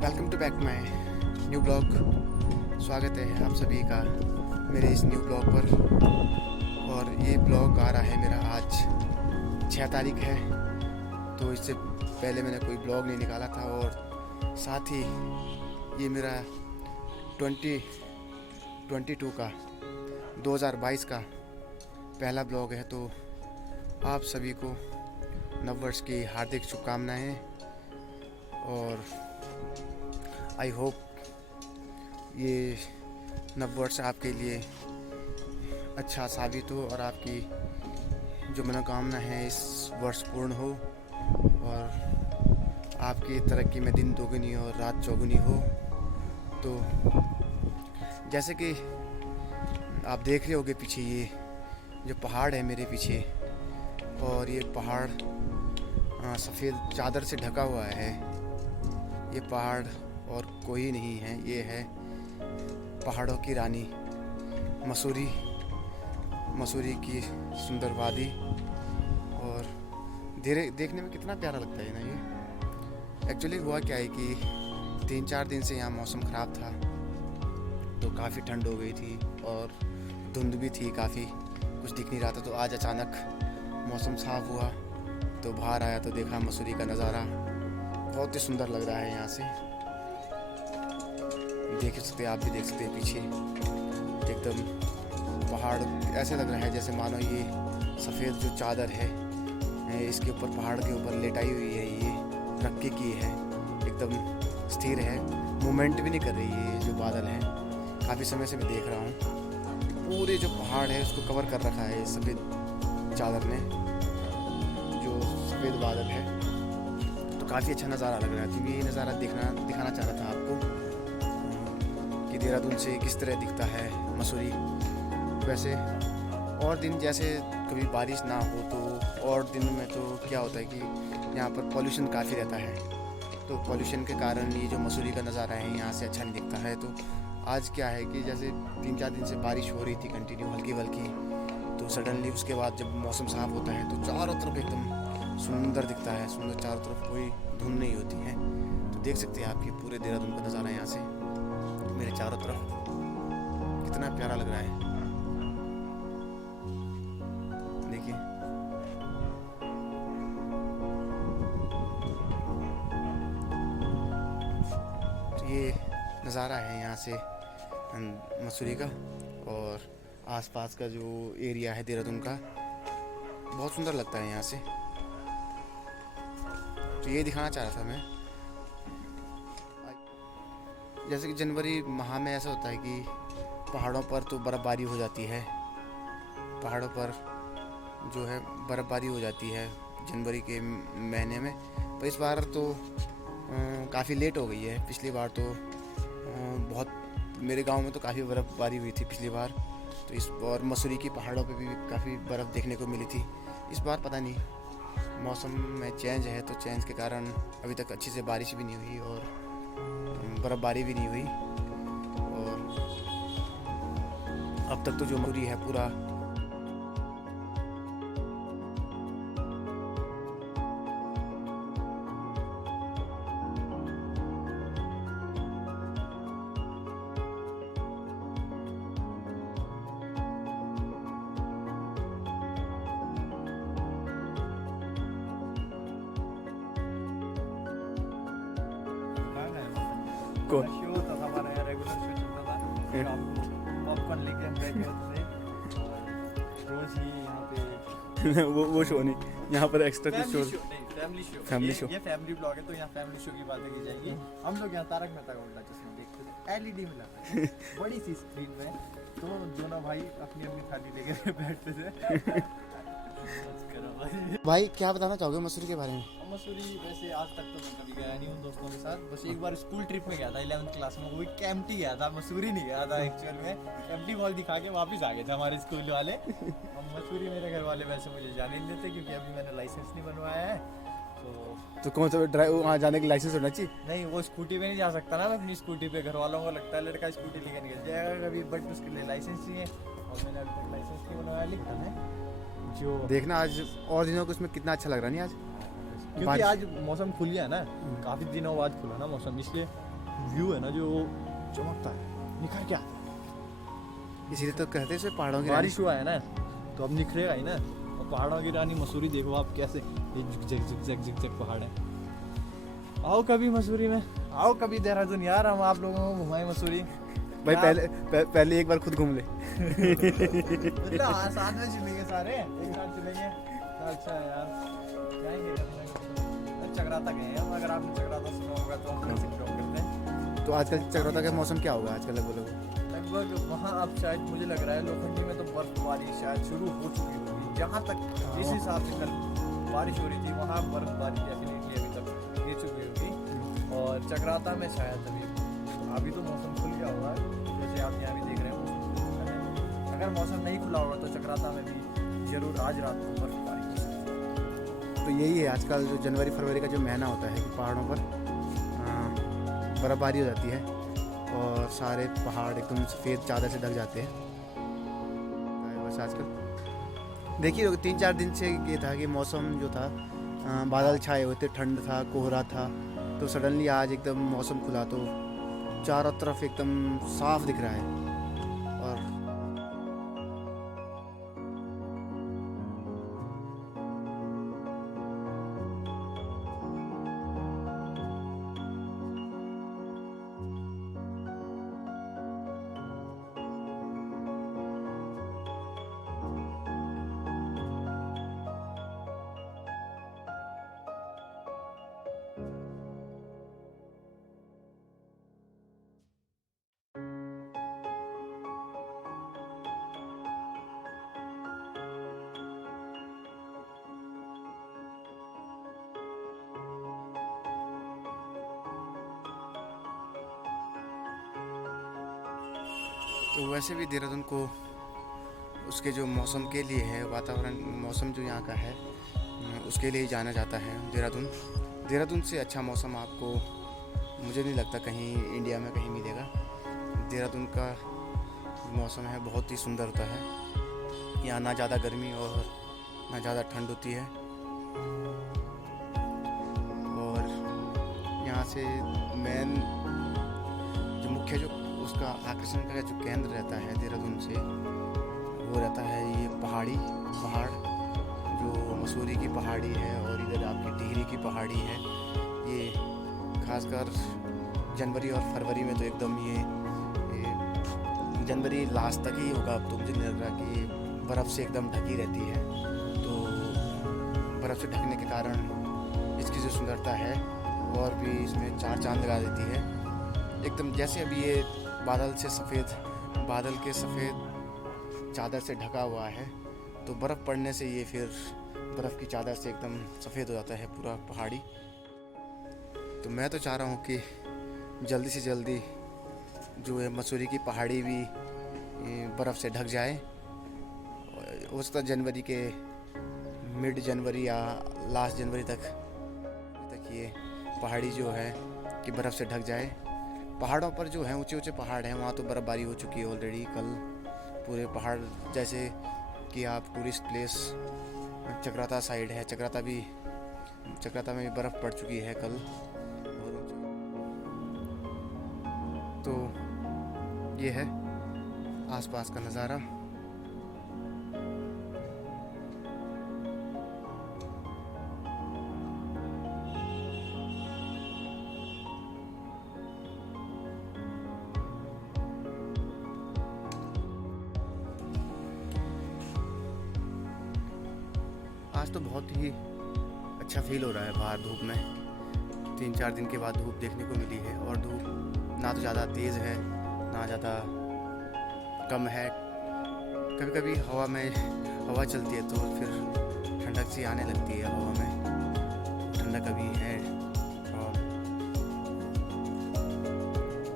Welcome to back my new blog. स्वागत है आप सभी का मेरे इस न्यू ब्लॉग पर। और ये ब्लॉग आ रहा है मेरा आज 6 तारीख है, तो इससे पहले मैंने कोई ब्लॉग नहीं निकाला था। और साथ ही ये मेरा 2022 का 2022 का पहला ब्लॉग है। तो आप सभी को नववर्ष की हार्दिक शुभकामनाएं और आई होप ये नववर्ष आपके लिए अच्छा साबित हो और आपकी जो मनोकामना है इस वर्ष पूर्ण हो और आपकी तरक्की में दिन दोगुनी और रात चौगुनी हो। तो जैसे कि आप देख रहे होगे पीछे ये जो पहाड़ है मेरे पीछे, और ये पहाड़ सफ़ेद चादर से ढका हुआ है। ये पहाड़ और कोई नहीं है, ये है पहाड़ों की रानी मसूरी की सुंदर वादी। और धीरे देखने में कितना प्यारा लगता है ना ये। एक्चुअली हुआ क्या है कि 3-4 दिन से यहाँ मौसम ख़राब था, तो काफ़ी ठंड हो गई थी और धुंध भी थी, काफ़ी कुछ दिख नहीं रहा था। तो आज अचानक मौसम साफ़ हुआ तो बाहर आया तो देखा मसूरी का नज़ारा बहुत ही सुंदर लग रहा है। यहाँ से देख सकते हैं, आप भी देख सकते हैं पीछे एकदम पहाड़ ऐसे लग रहा है जैसे मानो ये सफ़ेद जो चादर है इसके ऊपर पहाड़ के ऊपर लेटाई हुई है। ये रख की है, एकदम स्थिर है, मूवमेंट भी नहीं कर रही है। ये जो बादल है काफ़ी समय से मैं देख रहा हूँ, पूरे जो पहाड़ है उसको कवर कर रखा है सफ़ेद चादर ने, जो सफ़ेद बादल है। तो काफ़ी अच्छा नज़ारा लग रहा है। तो ये नज़ारा दिखाना चाह रहा था आपको कि देहरादून से किस तरह दिखता है मसूरी। वैसे और दिन जैसे कभी बारिश ना हो तो और दिनों में तो क्या होता है कि यहाँ पर पॉल्यूशन काफ़ी रहता है, तो पॉल्यूशन के कारण ये जो मसूरी का नज़ारा है यहाँ से अच्छा नहीं दिखता है। तो आज क्या है कि जैसे 3-4 दिन से बारिश हो रही थी कंटिन्यू हल्की हल्की, तो सडनली उसके बाद जब मौसम साफ़ होता है तो चारों तरफ एकदम सुंदर दिखता है, सुंदर, चारों तरफ कोई धुंध नहीं होती है। तो देख सकते हैं आप ये पूरे देहरादून का नज़ारा यहाँ से मेरे चारों तरफ कितना प्यारा लग रहा है। देखिए तो ये नज़ारा है यहाँ से मसूरी का, और आसपास का जो एरिया है देहरादून का बहुत सुंदर लगता है यहाँ से। तो ये दिखाना चाह रहा था मैं। जैसे कि जनवरी माह में ऐसा होता है कि पहाड़ों पर तो बर्फ़बारी हो जाती है, पहाड़ों पर जो है बर्फ़बारी हो जाती है जनवरी के महीने में। पर इस बार तो काफ़ी लेट हो गई है। पिछली बार तो बहुत, मेरे गांव में तो काफ़ी बर्फ़बारी हुई थी पिछली बार। तो इस और मसूरी की पहाड़ों पे भी काफ़ी बर्फ़ देखने को मिली थी। इस बार पता नहीं मौसम में चेंज है, तो चेंज के कारण अभी तक अच्छी से बारिश भी नहीं हुई और बर्फ़बारी भी नहीं हुई। और अब तक तो जो मसूरी है पूरा कौन शो होता था हमारा, यहाँ रेगुलर शो चलता था। फिर हम पॉपकॉर्न लेके हम बैठे होते थे और रोज ही यहाँ पे वो शो नहीं, यहाँ पर एक्स्ट्रा कुछ शो। फैमिली शो ये फैमिली ब्लॉग है, तो यहाँ फैमिली शो की बातें की जाएंगी। हम लोग यहाँ तारक मेहता का उल्टा चश्मा देखते थे, एलईडी में लगा है बड़ी सी स्क्रीन में, तो दोनों भाई अपनी अपनी थाली लेकर बैठते थे। भाई क्या बताना चाहोगे मसूरी के बारे में? मसूरी वैसे आज तक तो मैं कभी गया नहीं हूँ दोस्तों के साथ, बस एक बार स्कूल ट्रिप में गया था 11th क्लास में, वो भी कैंपटी गया था, मसूरी नहीं गया था एक्चुअल में। कैंपटी मॉल दिखा के वापस आ गए थे हमारे स्कूल वाले। अब मसूरी मेरे घर वाले वैसे मुझे जाने नहीं देते क्योंकि अभी मैंने लाइसेंस नहीं बनवाया है। तो कौन सा ड्राइव वहाँ जाने का लाइसेंस होना चाहिए? नहीं, वो स्कूटी पे नहीं जा सकता ना मैं अपनी स्कूटी पे। घर वालों को लगता है लड़का स्कूटी लेके निकल जाएगा कभी, बट उसके लिए लाइसेंस चाहिए और मैंने अभी तक लाइसेंस नहीं बनवाया। लिखा है जो देखना आज और दिनों को इसमें कितना अच्छा लग रहा नहीं आज, क्योंकि आज मौसम खुल गया ना, काफ़ी दिनों बाद खुला ना मौसम, इसलिए व्यू है ना जो चमकता है, निखर के आता है। इसीलिए तो कहते हैं पहाड़ों की बारिश हुआ है ना तो अब निखरेगा ही ना। और पहाड़ों की रानी मसूरी देखो आप कैसे, ये झिकझक पहाड़ है। आओ कभी मसूरी में, आओ कभी देहरादून यार, हम आप लोगों को घुमाएं मसूरी भाई। यार। पहले एक बार खुद घूम ले। मतलब हाँ, साथ में चलेंगे सारे, एक साथ चलेंगे। अच्छा है यार, जाएंगे चक्राता गए हैं, अगर आपने चक्राता सुना होगा तो हम कैसे ड्रॉप करते हैं। तो आजकल चक्राता का मौसम क्या होगा आजकल लगभग? वहाँ अब शायद मुझे लग रहा है लोखंडी में तो बर्फबारी शायद शुरू हो चुकी होगी। जहाँ तक जिस हिसाब से कल बारिश हो रही थी वहाँ बर्फबारी डेफिनेटली अभी तक गिर चुकी होगी। और चक्राता में शायद अभी तो मौसम खुल गया होगा, जैसे आप यहाँ भी देख रहे हैं। अगर मौसम नहीं खुला होगा तो चक्राता में भी जरूर आज रात को बर्फबारी हो सकती है। तो यही है आजकल जो जनवरी फरवरी का जो महीना होता है कि पहाड़ों पर बर्फबारी हो जाती है और सारे पहाड़ एकदम सफ़ेद चादर से ढक जाते हैं। बस आजकल देखिए 3-4 दिन से ये था कि मौसम जो था बादल छाए हुए थे, ठंड था, कोहरा था, तो सडनली आज एकदम मौसम खुला तो चारों तरफ एकदम साफ दिख रहा है। और तो वैसे भी देहरादून को उसके जो मौसम के लिए है, वातावरण मौसम जो यहाँ का है उसके लिए ही जाना जाता है। देहरादून से अच्छा मौसम आपको मुझे नहीं लगता कहीं इंडिया में कहीं मिलेगा। देहरादून का मौसम है बहुत ही सुंदर होता है। यहाँ ना ज़्यादा गर्मी और ना ज़्यादा ठंड होती है। और यहाँ से मेन जो मुख्य जो उसका आकर्षण का जो केंद्र रहता है देहरादून से, वो रहता है ये पहाड़ जो मसूरी की पहाड़ी है और इधर आपकी टिहरी की पहाड़ी है। ये खासकर जनवरी और फरवरी में तो एकदम ये जनवरी लास्ट तक ही होगा। अब तो मुझे नहीं लग रहा कि बर्फ़ से एकदम ढकी रहती है। तो बर्फ़ से ढकने के कारण इसकी जो सुंदरता है और भी इसमें 4 चांद लगा देती है। एकदम जैसे अभी ये बादल के सफ़ेद चादर से ढका हुआ है, तो बर्फ़ पड़ने से ये फिर बर्फ़ की चादर से एकदम सफ़ेद हो जाता है पूरा पहाड़ी। तो मैं तो चाह रहा हूँ कि जल्दी से जल्दी जो है मसूरी की पहाड़ी भी बर्फ़ से ढक जाए। हो सकता है जनवरी के मिड जनवरी या लास्ट जनवरी तक ये पहाड़ी जो है कि बर्फ़ से ढक जाए। पहाड़ों पर जो है ऊंचे पहाड़ हैं वहाँ तो बर्फ़बारी हो चुकी है ऑलरेडी। कल पूरे पहाड़ जैसे कि आप टूरिस्ट प्लेस चक्राता साइड है, चक्राता में भी बर्फ़ पड़ चुकी है कल। तो ये है आसपास का नज़ारा। आज तो बहुत ही अच्छा फील हो रहा है बाहर धूप में। 3-4 दिन के बाद धूप देखने को मिली है और धूप ना तो ज़्यादा तेज़ है ना ज़्यादा कम है। कभी कभी हवा चलती है तो फिर ठंडक सी आने लगती है हवा में, ठंडक अभी है। और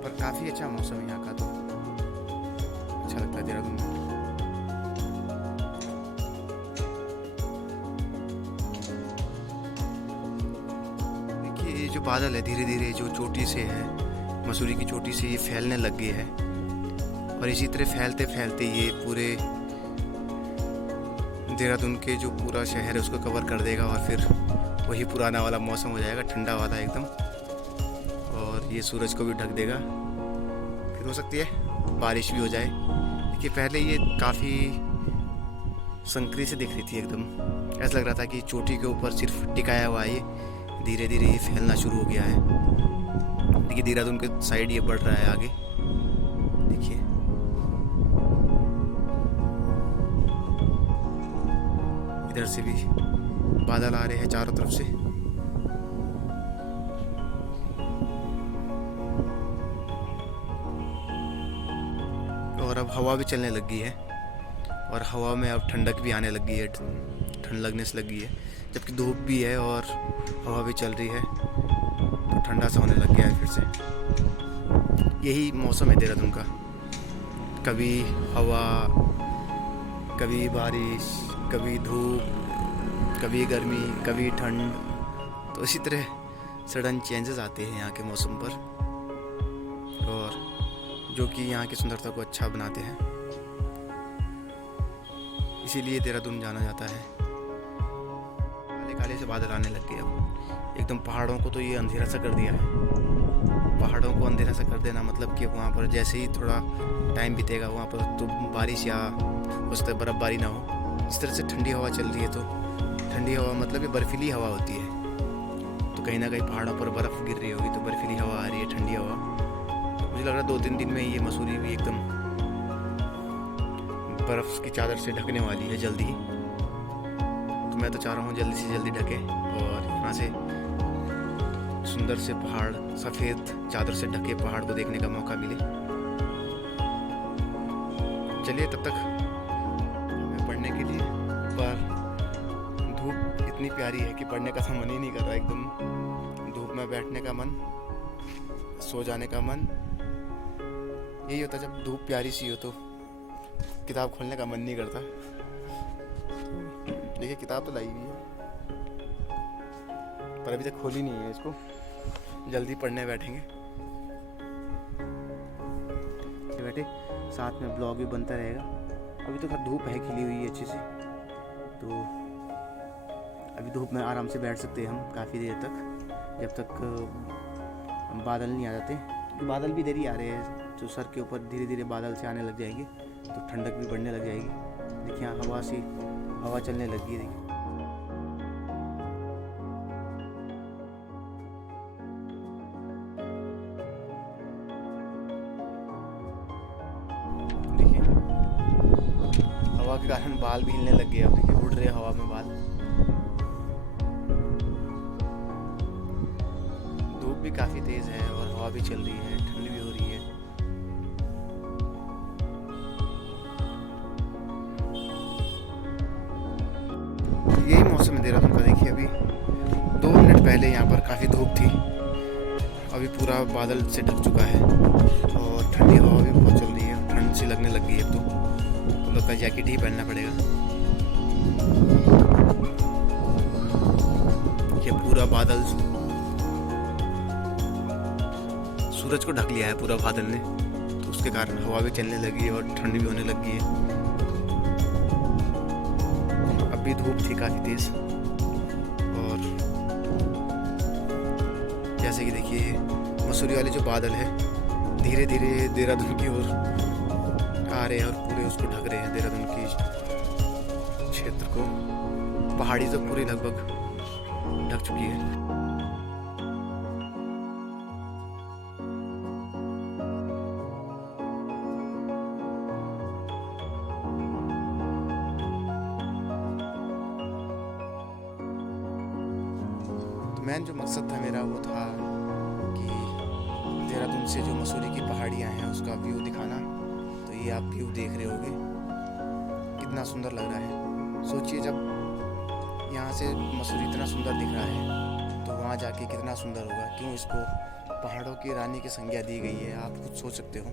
पर काफ़ी अच्छा मौसम है यहाँ का, तो अच्छा लगता है देहरादून में। ये जो बादल है धीरे धीरे जो चोटी से है, मसूरी की चोटी से ये फैलने लग गए है और इसी तरह फैलते फैलते ये पूरे देहरादून के जो पूरा शहर है उसको कवर कर देगा और फिर वही पुराना वाला मौसम हो जाएगा, ठंडा वाला एकदम। और ये सूरज को भी ढक देगा, फिर हो सकती है बारिश भी हो जाए। देखिए पहले ये काफ़ी संकरी से दिख रही थी, एकदम ऐसा लग रहा था कि चोटी के ऊपर सिर्फ टिकाया हुआ है, ये धीरे धीरे ये फैलना शुरू हो गया है। देखिए देहरादून के साइड ये बढ़ रहा है आगे, देखिए इधर से भी बादल आ रहे हैं चारों तरफ से। और अब हवा भी चलने लग गई है, और हवा में अब ठंडक भी आने लग गई है, ठंड लगने से लग गई है, जबकि धूप भी है और हवा भी चल रही है, तो ठंडा सा होने लग गया है फिर से। यही मौसम है देहरादून का, कभी हवा, कभी बारिश, कभी धूप, कभी गर्मी, कभी ठंड। तो इसी तरह सडन चेंजेस आते हैं यहाँ के मौसम पर, और जो कि यहाँ की सुंदरता को अच्छा बनाते हैं। इसीलिए देहरादून जाना जाता है। काले काले से बादल आने लग गए अब एकदम। पहाड़ों को तो ये अंधेरा सा कर दिया है। पहाड़ों को अंधेरा सा कर देना मतलब कि वहाँ पर जैसे ही थोड़ा टाइम बीतेगा वहाँ पर तो बारिश या उस तरह बर्फ़बारी ना हो। इस तरह से ठंडी हवा चल रही है, तो ठंडी हवा मतलब ये बर्फीली हवा होती है, तो कहीं ना कहीं पहाड़ों पर बर्फ़ गिर रही होगी, तो बर्फीली हवा आ रही है, ठंडी हवा। मुझे लग रहा है 2-3 दिन में ये मसूरी भी एकदम बर्फ़ की चादर से ढकने वाली है जल्दी ही। तो मैं तो चाह रहा हूँ जल्दी से जल्दी ढके और यहाँ से सुंदर से पहाड़, सफ़ेद चादर से ढके पहाड़ को देखने का मौका मिले। चलिए तब तक मैं पढ़ने के लिए, पर धूप इतनी प्यारी है कि पढ़ने का तो मन ही नहीं कर रहा। एकदम धूप में बैठने का मन, सो जाने का मन। यही होता जब धूप प्यारी सी हो तो किताब खोलने का मन नहीं करता। देखिए किताब तो लाई हुई है, पर अभी तक खोली नहीं है इसको, जल्दी पढ़ने बैठेंगे। बैठे साथ में ब्लॉग भी बनता रहेगा। अभी तो खैर धूप है, खिली हुई है अच्छी सी, तो अभी धूप में आराम से बैठ सकते हैं हम काफ़ी देर तक, जब तक बादल नहीं आ जाते। क्योंकि बादल भी देरी आ रहे हैं, जो सर के ऊपर धीरे धीरे बादल से आने लग जाएंगे तो ठंडक भी बढ़ने लग जाएगी। देखिए यहाँ हवा चलने लग गई। देखिए हवा के कारण बाल भी हिलने लग गए। अब देखिए उड़ रहे हवा में बाल। धूप भी काफ़ी तेज़ है और हवा भी चल रही है, ठंड भी हो रही है। यही मौसम है देहरादून का। देखिए अभी 2 मिनट पहले यहाँ पर काफ़ी धूप थी, अभी पूरा बादल से ढक चुका है और ठंडी हवा भी बहुत चल रही है। ठंड सी लगने लग गई है, तो लगता है जैकेट ही पहनना पड़ेगा। ये पूरा बादल सूरज को ढक लिया है पूरा बादल ने, तो उसके कारण हवा भी चलने लगी है और ठंड भी होने लगी है। अभी धूप थी काफ़ी तेज़, और जैसे कि देखिए मसूरी वाले जो बादल है धीरे धीरे देहरादून की ओर आ रहे हैं और पूरे उसको ढक रहे हैं, देहरादून की क्षेत्र को। पहाड़ी तो पूरी लगभग ढक चुकी है। मेन जो मकसद था मेरा वो था कि देहरादून से जो मसूरी की पहाड़ियाँ हैं उसका व्यू दिखाना। तो ये आप व्यू देख रहे होगे, कितना सुंदर लग रहा है। सोचिए जब यहाँ से मसूरी इतना सुंदर दिख रहा है तो वहाँ जाके कितना सुंदर होगा। क्यों इसको पहाड़ों की रानी की संज्ञा दी गई है, आप खुद सोच सकते हो।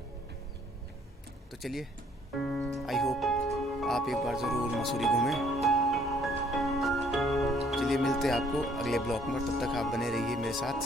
तो चलिए, आई होप आप एक बार ज़रूर मसूरी घूमें। चलिए मिलते हैं आपको अगले ब्लॉग में, तब तक आप बने रहिए मेरे साथ।